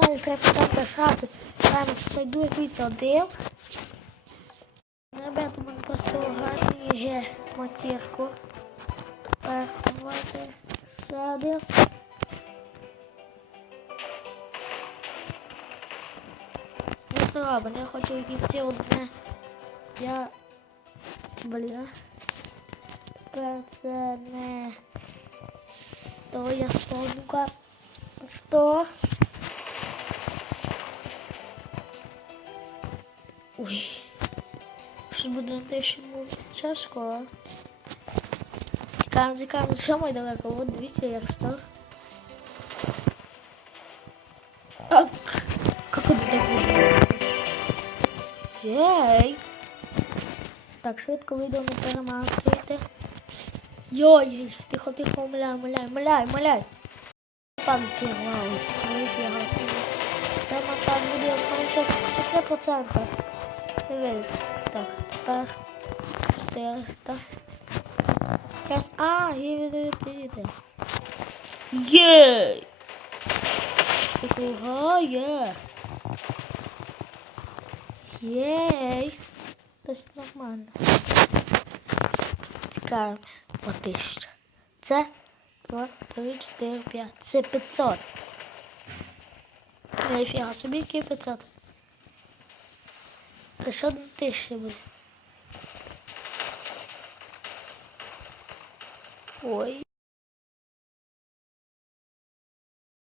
треба там шасу. Там йду один. Ребята, у мене просто гарні давайте ще один. Не треба, я хочу йти одне. Я... Блін. Це не... Сто, я сто, ну-ка. Ой. Що буде те, що буде тяжко. Цікаво, цікаво, що мой далеко. От дивіться, як сто. А, как это так? Єй! Так, швидко відео не перемагайте. Йой, тихо, тихо, умоляй, умоляй, умоляй, умоляй. Пан зірвались, вифіга собі. Це монтаж буде в мене щось 3%. Дивіться. Так, тепер 400. Yes. А, є відео. Єй! Ого, є. Єй. Досить нормально. Цікаво. По тисяча. Це 2, 3, 4, 5. Це 500. Ніфіга собі, які 500. Одна тисяча буде. Ой.